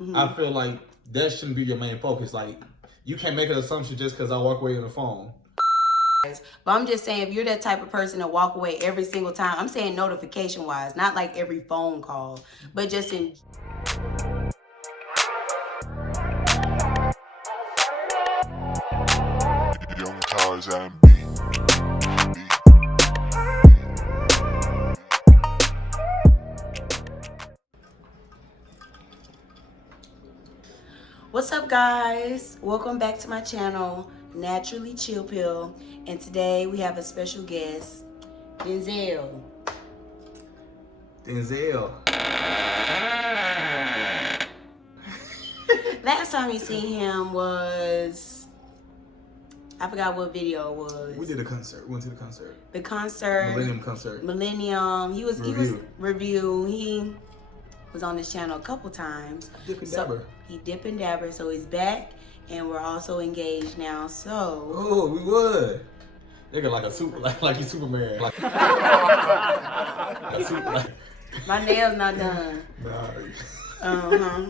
I feel like that shouldn't be your main focus. Like, you can't make an assumption just because I walk away on the phone. But I'm just saying, if you're that type of person to walk away every single time, I'm saying notification wise, not like every phone call, but just in. Young Tarzan beat. What's up, guys? Welcome back to my channel, Naturally Chill Pill, and today we have a special guest, Denzel. Last time you seen him was, I forgot what video it was. We did a concert. We went to the concert. The concert. Millennium concert. Millennium. He was review. He was on this channel a couple times. Dip and dabber. He dip and dabber, so he's back, and we're also engaged now. So. Oh, we would. Nigga, like a super, like he's Superman. Like, My nails not done. Nah.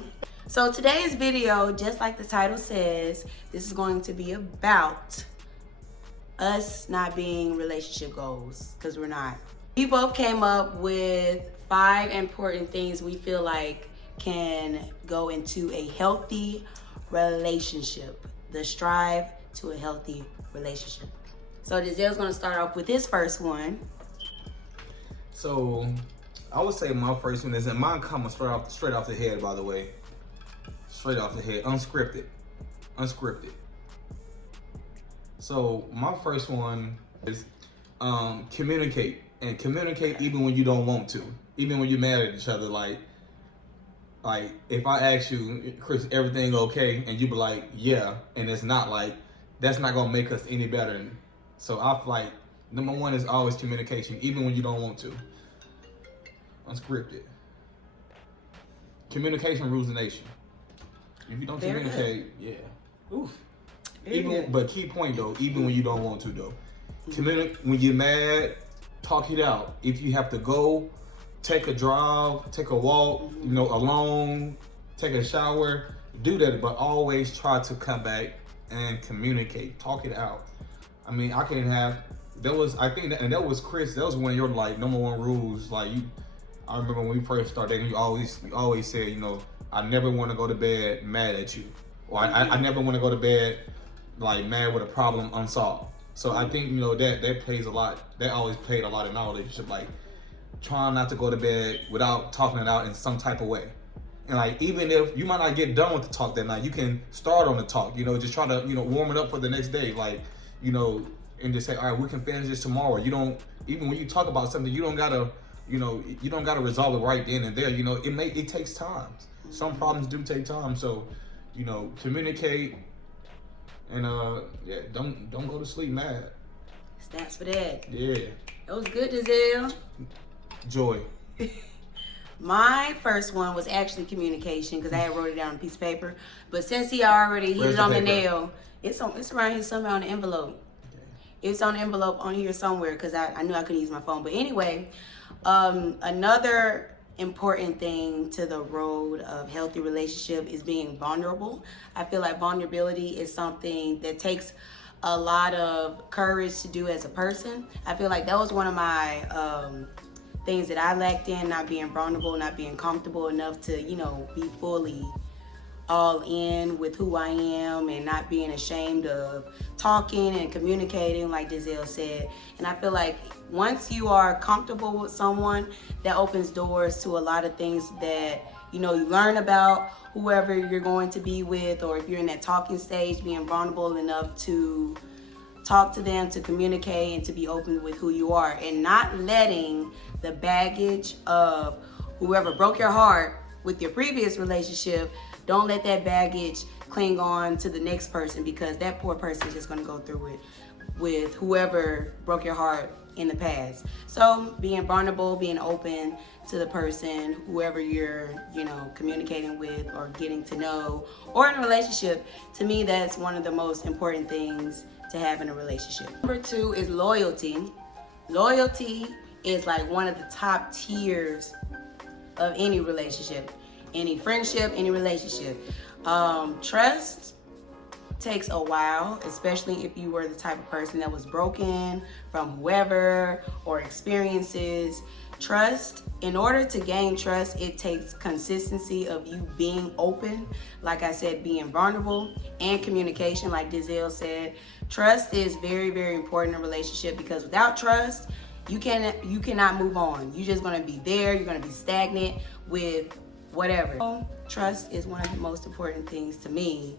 So today's video, just like the title says, this is going to be about us not being relationship goals, because we're not. We both came up with 5 important things we feel like can go into a healthy relationship. The strive to a healthy relationship. So Denzel's gonna start off with his first one. So, I would say my first one is, and mine comes straight off the head, by the way. Straight off the head, unscripted. So my first one is communicate, and communicate even when you don't want to, even when you're mad at each other. Like if I ask you, Chris, everything okay, and you be like, yeah, and it's not, like, that's not gonna make us any better. So I feel like number one is always communication, even when you don't want to. Unscripted. Communication rules the nation. If you don't communicate, yeah. Oof. But key point though, even when you don't want to though. When you're mad, talk it out. If you have to go, take a drive, take a walk, alone, take a shower, do that. But always try to come back and communicate. Talk it out. I mean, that was Chris. That was one of your like number one rules. Like I remember when we first started dating, you always said, I never want to go to bed mad at you, or I never want to go to bed like mad with a problem unsolved. So I think that plays a lot. That always played a lot in our relationship, like trying not to go to bed without talking it out in some type of way. And like even if you might not get done with the talk that night, you can start on the talk. Just try to warm it up for the next day, like and just say, all right, we can finish this tomorrow. You don't, even when you talk about something, you don't gotta resolve it right then and there. It takes time. Some problems do take time, so communicate and don't go to sleep mad. Stats for that. Yeah. That was good, Denzel. Joy. My first one was actually communication, because I had wrote it down on a piece of paper. But since he already hit it on the nail, it's around here somewhere on the envelope. Okay. It's on the envelope on here somewhere, because I knew I couldn't use my phone. But anyway, another important thing to the road of healthy relationship is being vulnerable. I feel like vulnerability is something that takes a lot of courage to do as a person. I feel like that was one of my things that I lacked in, not being vulnerable, not being comfortable enough to, be fully all in with who I am, and not being ashamed of talking and communicating, like Denzel said. And I feel like once you are comfortable with someone, that opens doors to a lot of things that you learn about whoever you're going to be with, or if you're in that talking stage, being vulnerable enough to talk to them, to communicate, and to be open with who you are, and not letting the baggage of whoever broke your heart with your previous relationship, don't let that baggage cling on to the next person, because that poor person is just going to go through it with whoever broke your heart in the past. So being vulnerable, being open to the person, whoever you're, communicating with or getting to know, or in a relationship, to me, that's one of the most important things to have in a relationship. Number 2 is loyalty. Loyalty is like one of the top tiers of any relationship. any friendship, any relationship. Trust takes a while, especially if you were the type of person that was broken from whoever or experiences. Trust, in order to gain trust, it takes consistency of you being open, like I said, being vulnerable, and communication, like Dizelle said. Trust is very, very important in a relationship, because without trust, you cannot move on. You're just gonna be there, you're gonna be stagnant with whatever. Trust is one of the most important things to me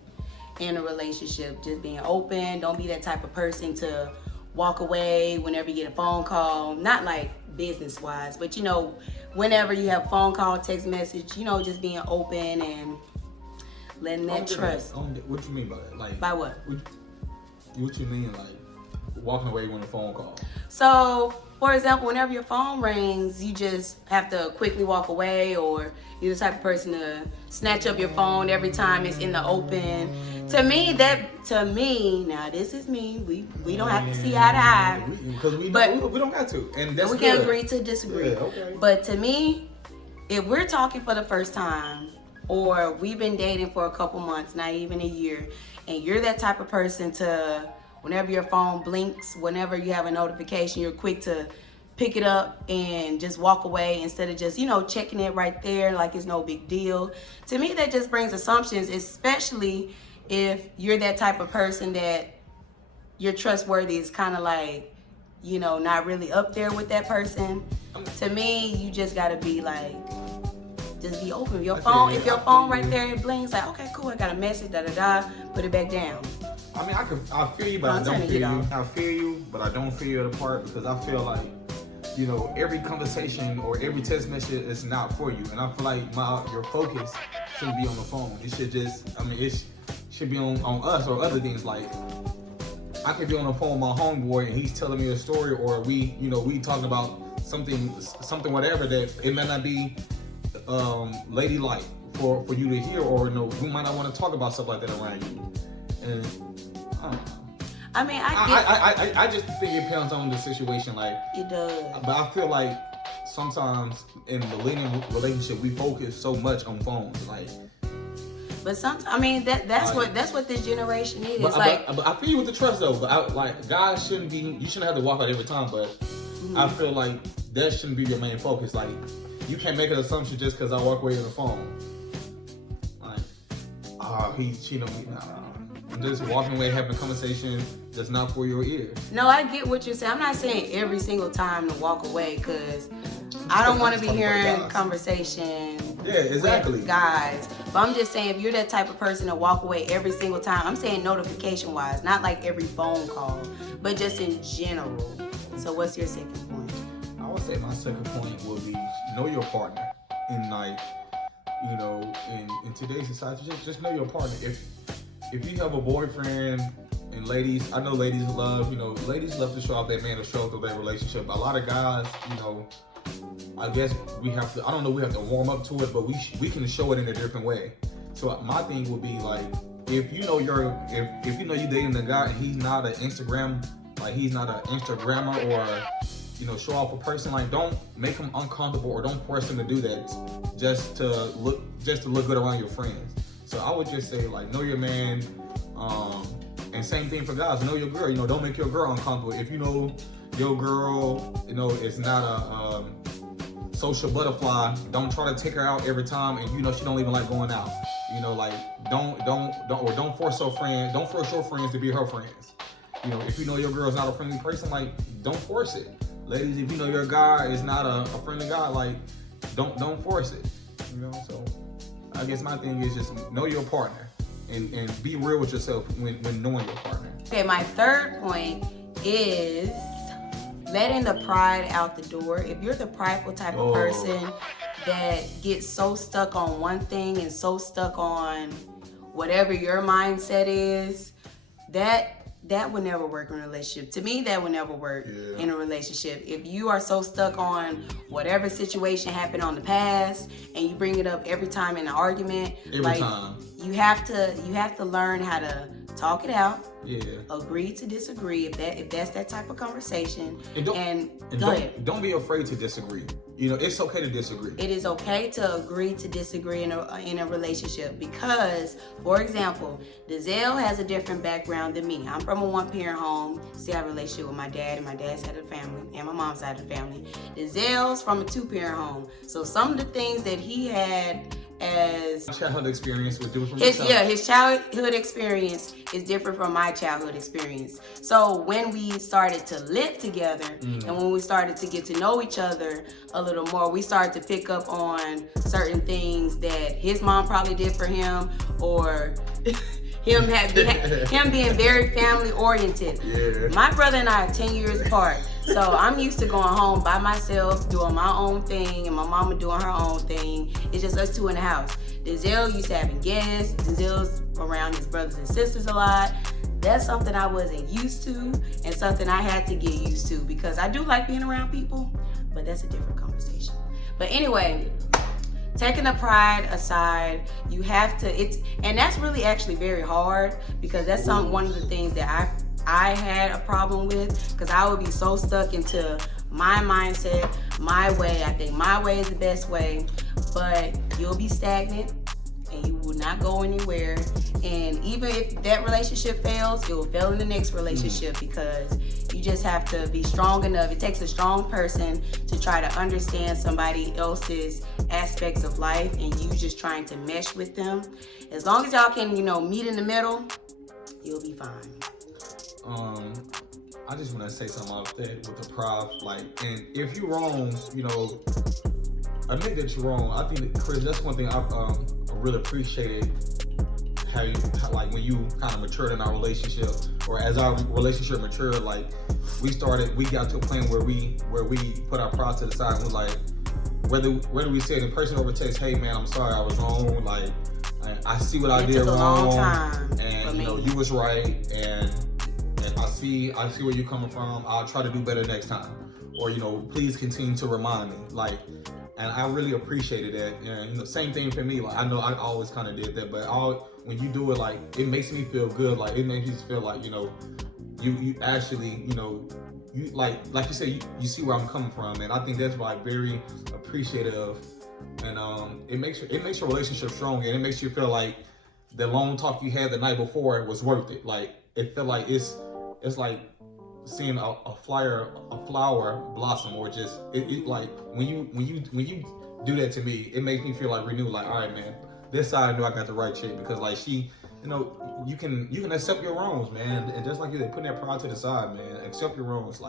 in a relationship. Just being open. Don't be that type of person to walk away whenever you get a phone call. Not like business wise, but whenever you have a phone call, text message, just being open and letting that trust. What you mean by that? Like, by what? What you mean, like walking away when a phone call? So, for example, whenever your phone rings, you just have to quickly walk away, or you're the type of person to snatch up your phone every time it's in the open. To me, now this is me. We don't have to see eye to eye, because we don't have to, and that's we good. can agree to disagree. Yeah, okay. But to me, if we're talking for the first time, or we've been dating for a couple months, not even a year, and you're that type of person to, whenever your phone blinks, whenever you have a notification, you're quick to pick it up and just walk away instead of just, checking it right there like it's no big deal. To me, that just brings assumptions, especially if you're that type of person that your trustworthy is kind of like, not really up there with that person. To me, you just gotta be like, just be open. If your phone right there, it blinks, like, okay, cool, I got a message, put it back down. I mean, I feel you, but I don't feel you. I feel you, but I don't feel you at a part, because I feel like, every conversation or every text message is not for you. And I feel like your focus shouldn't be on the phone. It should it should be on us or other things. Like, I could be on the phone with my homeboy and he's telling me a story, or we talking about something whatever that it may not be ladylike for you to hear, or we might not want to talk about stuff like that around you. And I don't know. I mean, I just think it depends on the situation. Like, it does. But I feel like sometimes in the millennial relationship, we focus so much on phones. Like, but sometimes, I mean, that's what this generation is. But I feel you with the trust though. But guys shouldn't be. You shouldn't have to walk out every time. But I feel like that shouldn't be your main focus. Like, you can't make an assumption just because I walk away on the phone. Like, he cheated on me. I'm just walking away, having a conversation that's not for your ears. No, I get what you're saying. I'm not saying every single time to walk away, because I don't want to be hearing conversation with guys. But I'm just saying, if you're that type of person to walk away every single time, I'm saying notification wise, not like every phone call, but just in general. So what's your second point? I would say my second point would be know your partner. And like, in today's society, just know your partner. If you have a boyfriend, and ladies, I know ladies love to show off their man, to show off their relationship. A lot of guys, I guess we have to warm up to it, but we can show it in a different way. So my thing would be like, if you know you're dating a guy and he's not an Instagrammer or show off a person, like, don't make him uncomfortable or don't force him to do that just to look good around your friends. So I would just say, like, know your man, and same thing for guys. Know your girl. Don't make your girl uncomfortable. If your girl, is not a social butterfly, don't try to take her out every time, and she don't even like going out. Like, don't force your friends to be her friends. If your girl's not a friendly person, like, don't force it. Ladies, if your guy is not a friendly guy, like, don't force it. So I guess my thing is just know your partner and be real with yourself when knowing your partner. Okay, my third point is letting the pride out the door. If you're the prideful type of person that gets so stuck on one thing and so stuck on whatever your mindset is, that would never work in a relationship. To me, that would never work in a relationship. If you are so stuck on whatever situation happened on the past and you bring it up every time in an argument, you have to learn how to talk it out. Yeah. Agree to disagree if that's that type of conversation. And Go ahead. Don't be afraid to disagree. You know, it's okay to disagree. It is okay to agree to disagree in a relationship because, for example, Dazelle has a different background than me. I'm from a one-parent home. See, I have a relationship with my dad and my dad's side of the family and my mom's side of the family. Dazelle's from a two-parent home. So some of the things that he had as childhood experience was different from his childhood experience is different from my childhood experience. So when we started to live together and when we started to get to know each other a little more, we started to pick up on certain things that his mom probably did for him, or him being very family oriented. Yeah. My brother and I are 10 years apart. So I'm used to going home by myself, doing my own thing, and my mama doing her own thing. It's just us two in the house. Dazelle used to having guests. Dazelle's around his brothers and sisters a lot. That's something I wasn't used to and something I had to get used to because I do like being around people, but that's a different conversation. But anyway, taking the pride aside, you have to, and that's really actually very hard because that's one of the things that I had a problem with because I would be so stuck into my mindset, my way. I think my way is the best way, but you'll be stagnant and you will not go anywhere. And even if that relationship fails, it will fail in the next relationship because you just have to be strong enough. It takes a strong person to try to understand somebody else's aspects of life and you just trying to mesh with them. As long as y'all can, meet in the middle, you'll be fine. I just want to say something about that with the pride, and if you're wrong, admit that you're wrong. I think that, Chris, that's one thing I really appreciated how when you kind of matured in our relationship, or as our relationship matured, we got to a point where we put our pride to the side and was like, whether we said in person over text, hey man, I'm sorry, I was wrong, I see what I did wrong, and you was right, and I see where you're coming from. I'll try to do better next time, or please continue to remind me, and I really appreciated that. And same thing for me. I know I always kind of did that, but when you do it, it makes me feel good. It makes me feel like you actually you like you said, you see where I'm coming from, and I think that's very appreciative, and it makes your relationship strong, and it makes you feel like the long talk you had the night before was worth it. It felt like it's like seeing a flower blossom, or just when you do that to me, it makes me feel renewed. All right, man, this side I know I got the right chick because she, you can accept your wrongs, man, and just like you said, putting that pride to the side, man, accept your wrongs.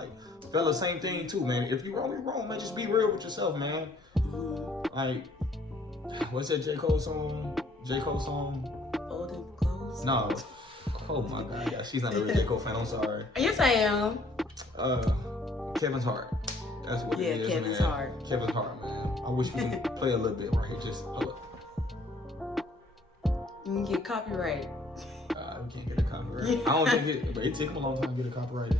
Fella, same thing too, man. If you're wrong, you're wrong, man. Just be real with yourself, man. What's that J. Cole song? Folding clothes? No. Oh my God, yeah, she's not a real J. Cole fan. I'm sorry. Yes, I am. Kevin's Heart. That's what it is, Kevin's man. Heart. Kevin's Heart, man. I wish we could play a little bit right here. Just hold up. You can get copyright. We can't get a copyright. I don't think it took him a long time to get a copyright.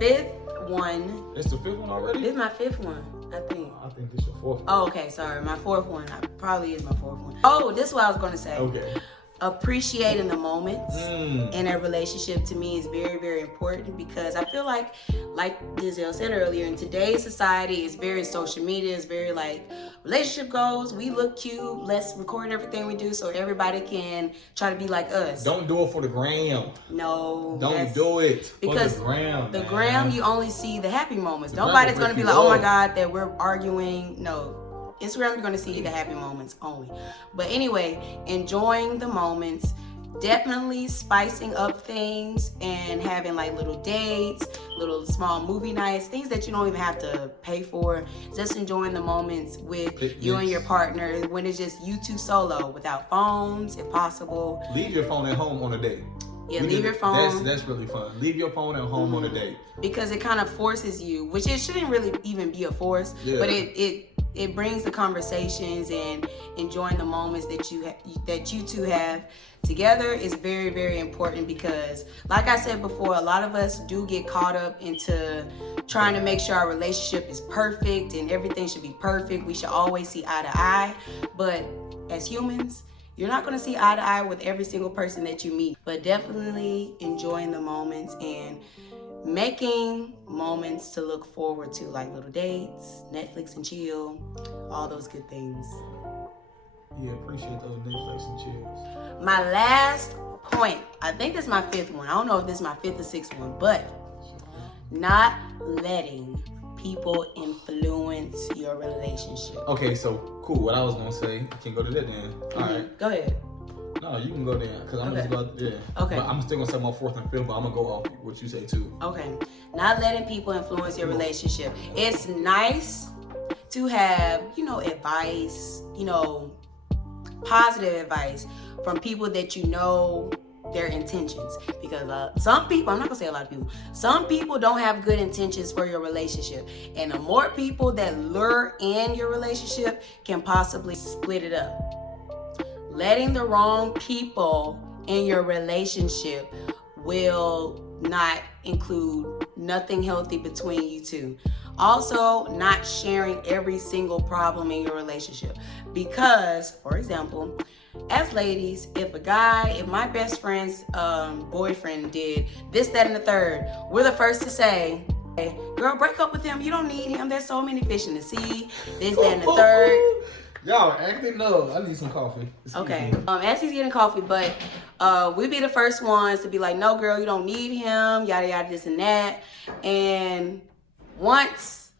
Fifth one. It's the fifth one already? This is my fifth one, I think. I think this is your fourth one. Oh, okay, sorry. My fourth one. Probably is my fourth one. Oh, this is what I was going to say. Okay. Appreciating the moments in a relationship to me is very, very important because I feel like Dazelle said earlier, in today's society, it's very social media, it's very relationship goals, we look cute, let's record everything we do so everybody can try to be like us. Don't do it for the gram. No. Don't do it because for the gram. The gram, you only see the happy moments. Nobody's going to be like, oh my God, that we're arguing. No. Instagram, you're going to see the happy moments only. But anyway, enjoying the moments, definitely spicing up things and having little dates, little small movie nights, things that you don't even have to pay for. Just enjoying the moments with you and your partner when it's just you two solo, without phones, if possible. Leave your phone at home on a date. Yeah, leave your phone. That's really fun. Leave your phone at home on a date. Because it kind of forces you, which it shouldn't really even be a force, but it brings the conversations and enjoying the moments that you two have together is very, very important because, like I said before, a lot of us do get caught up into trying to make sure our relationship is perfect and everything should be perfect. We should always see eye to eye. But as humans, You're not going to see eye to eye with every single person that you meet, but definitely enjoying the moments and making moments to look forward to, like little dates, Netflix and chill, all those good things. Yeah, appreciate those Netflix and chills. My last point, I think this is my 5th one. I don't know if this is my 5th or 6th one, but not letting people influence your relationship. Okay, so cool. What I was gonna say, you can go to that then. All right. Go ahead. No, you can go there because I'm Okay. just go there. Okay. But I'm still gonna say my 4th and 5th, but I'm gonna go off what you say too. Okay. Not letting people influence your relationship. It's nice to have, advice, positive advice from people that you know their intentions. Because some people, I'm not gonna say a lot of people, some people don't have good intentions for your relationship. And the more people that lure in your relationship can possibly split it up. Letting the wrong people in your relationship will not include nothing healthy between you two. Also, not sharing every single problem in your relationship. Because, for example, as ladies, if my best friend's boyfriend did this, that, and the third, we're the first to say, hey, girl, break up with him. You don't need him. There's so many fish in the sea. This, that, and the third. Y'all acting up. I need some coffee. Excuse Okay. me. As he's getting coffee, but we be the first ones to be like, no, girl, you don't need him, yada yada, this and that. And once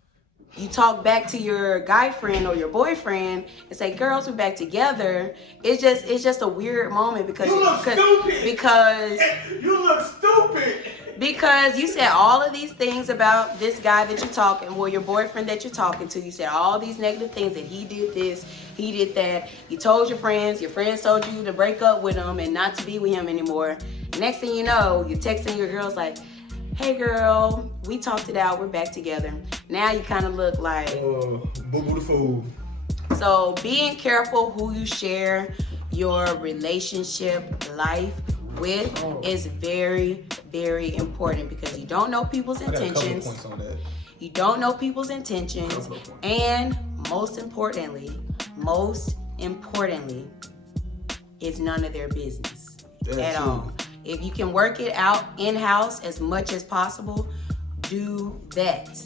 you talk back to your guy friend or your boyfriend and say, girls, we're back together, it's just a weird moment because You look stupid. Because You look stupid. because you said all of these things about this guy that you're talking, well, your boyfriend that you're talking to. You said all these negative things, that he did this, he did that. You told your friends told you to break up with him and not to be with him anymore. Next thing you know, you're texting your girls like, hey girl, we talked it out, we're back together. Now you kind of look like, Boo-boo the fool. so being careful who you share your relationship life with is very, very important, because you don't know people's I got a couple of intentions. points on that. You don't know people's intentions. Couple of points. And most importantly, it's none of their business That's at true. all. If you can work it out in-house as much as possible, do that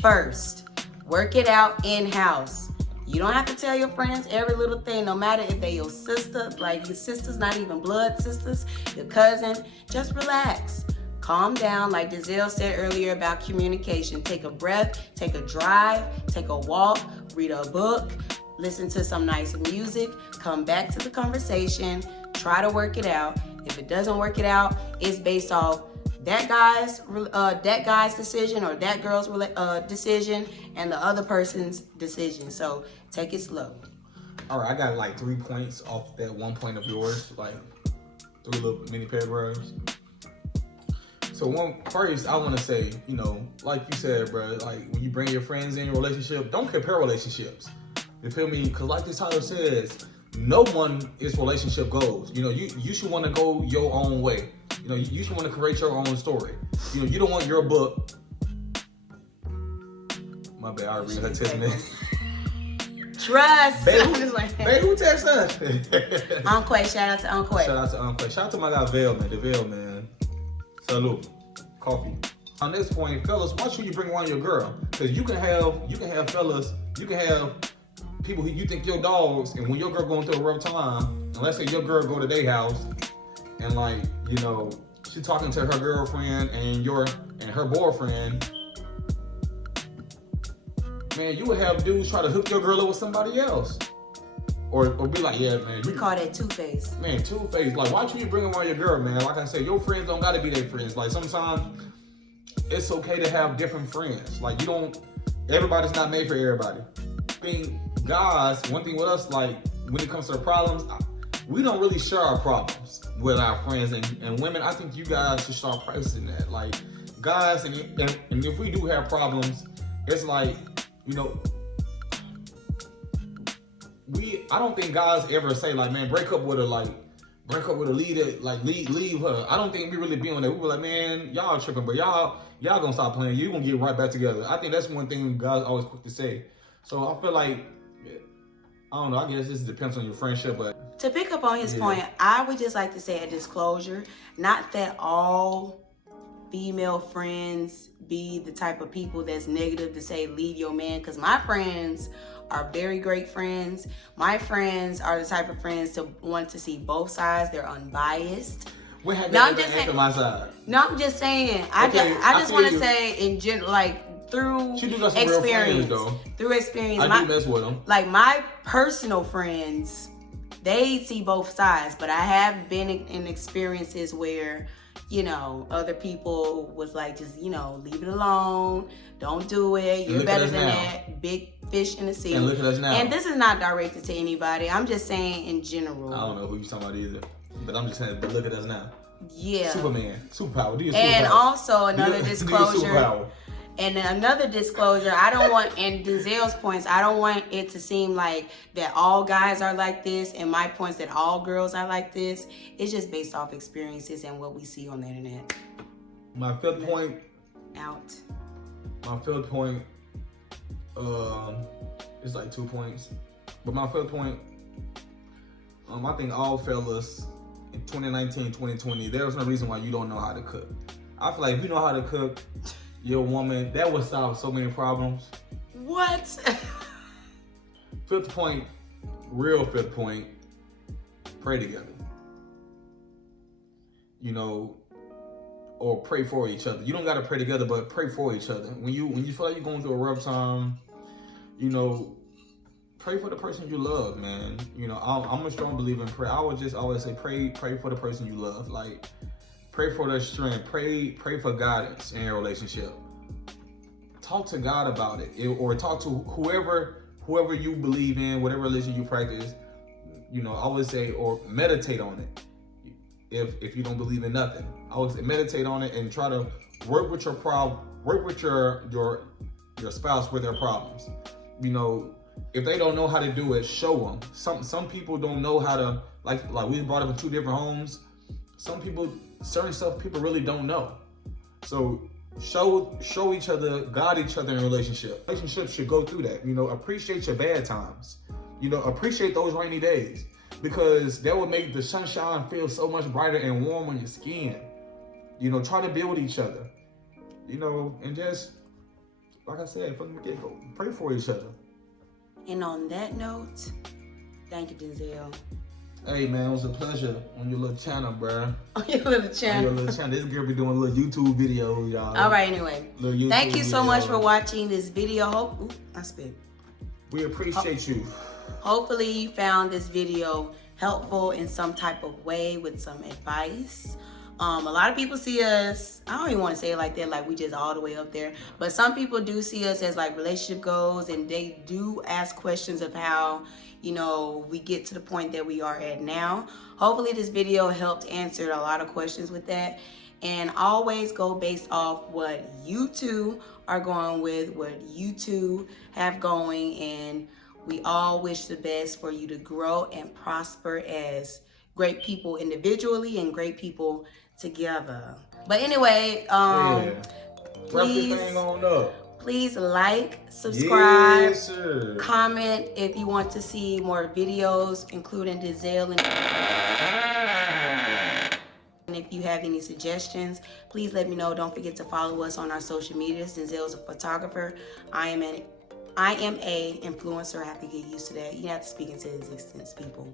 first. Work it out in-house. You don't have to tell your friends every little thing, no matter if they're your sister, like your sister's not even blood sisters, your cousin. Just relax. Calm down, like Giselle said earlier about communication. Take a breath, take a drive, take a walk, read a book, listen to some nice music, come back to the conversation, try to work it out. If it doesn't work it out, it's based off that guy's decision or that girl's decision and the other person's decision. So take it slow. All right, I got like 3 points off that one point of yours, like 3 little mini paragraphs. So first, I want to say, like you said, bro, like when you bring your friends in your relationship, don't compare relationships. You feel me? Because like this title says, no one is relationship goals. You should want to go your own way. You should want to create your own story. You don't want your book. My bad, I read her text me. Trust. Babe, I'm just like, babe, who text us? Uncle, shout out to Uncle. Shout out to Uncle. Shout out to my guy Vail, man. The Vail, man. Salute. Coffee. On this point, fellas, why should you bring one your girl? Because you can have fellas, you can have people who you think your dogs, and when your girl going through a rough time, and let's say your girl go to their house, and like, she talking to her girlfriend and her boyfriend, man, you would have dudes try to hook your girl up with somebody else. Or be like, yeah, man. We call that two-face. Man, two-faced. Like, why should you bring them on your girl, man? Like I said, your friends don't gotta be their friends. Like, sometimes it's okay to have different friends. Like, everybody's not made for everybody. One thing with us, like, when it comes to the problems, we don't really share our problems with our friends. And women, I think you guys should start practicing that. Like, guys, and if we do have problems, it's like, I don't think guys ever say like, man, break up with her, leave her. I don't think we really be on that. We were like, man, y'all tripping, but y'all gonna stop playing. You gonna get right back together. I think that's one thing guys always quick to say. So I feel like, don't know. I guess this depends on your friendship, but To pick up on his point, I would just like to say a disclosure. Not that all female friends be the type of people that's negative to say leave your man, because my friends are very great friends. My friends are the type of friends to want to see both sides. They're unbiased. when have No, you I'm ever just acted saying- my side? No, I'm just saying. I Okay, just I want to feel you. say in general, like through She do got some real friends, experience, though. through experience. I my, do mess with them. like my personal friends, they see both sides, but I have been in experiences where, you know, other people was like, just, you know, leave it alone, don't do it, you're look at better us than now. that, big fish in the sea. And look at us now. And this is not directed to anybody. I'm just saying in general. I don't know who you talking about either, but I'm just saying. But look at us now. Yeah. Superman, superpower. Do your And superpower. also another Do your disclosure. superpower. And another disclosure, I don't want, and Denzel's points, I don't want it to seem like that all guys are like this, and my points that all girls are like this. It's just based off experiences and what we see on the internet. My fifth point. Out. My fifth point. It's like 2 points, but my fifth point. I think all fellas in 2019, 2020, there's no reason why you don't know how to cook. I feel like if you know how to cook, your woman, that would solve so many problems. What? Fifth point, real fifth point, pray together. You know, or pray for each other. You don't gotta pray together, but pray for each other. When you feel like you're going through a rough time, you know, pray for the person you love, man. You know, I'm a strong believer in prayer. I would just always say pray for the person you love. Like, pray for their strength. Pray for guidance in your relationship. Talk to God about it, or talk to whoever you believe in, whatever religion you practice. You know, I would say, or meditate on it. If you don't believe in nothing, I would say meditate on it and try to work with your your spouse with their problems. You know, if they don't know how to do it, show them. Some people don't know how to, like we brought up in 2 different homes. Certain stuff people really don't know. So show each other, guide each other in a relationship. Relationships should go through that. You know, appreciate your bad times. You know, appreciate those rainy days, because that will make the sunshine feel so much brighter and warm on your skin. You know, try to build each other. You know, and just, like I said, from the get-go, pray for each other. And on that note, thank you, Denzel. Hey, man, it was a pleasure on your little channel, bruh. On your little On your channel. little channel. This girl be doing little YouTube videos, y'all. All right, anyway. Little YouTube Thank you so much videos. for watching this video. I spit. We appreciate you. Hopefully you found this video helpful in some type of way with some advice. A lot of people see us, I don't even want to say it like that, like we just all the way up there, but some people do see us as like relationship goals, and they do ask questions of how, you know, we get to the point that we are at now. Hopefully this video helped answer a lot of questions with that. And always go based off what you two are going with, what you two have going, and we all wish the best for you to grow and prosper as great people individually and great people together. But anyway, Wrap this please, thing on up. please like, subscribe, Yes, sir. comment if you want to see more videos, including Denzel. And if you have any suggestions, please let me know. Don't forget to follow us on our social medias. Denzel's a photographer. I am a influencer. I have to get used to that. You have to speak into existence, people.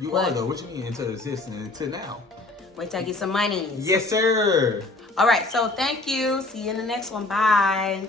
You are though. What you mean into existence until now? Wait till I get some money. Yes, sir. All right. So thank you. See you in the next one. Bye.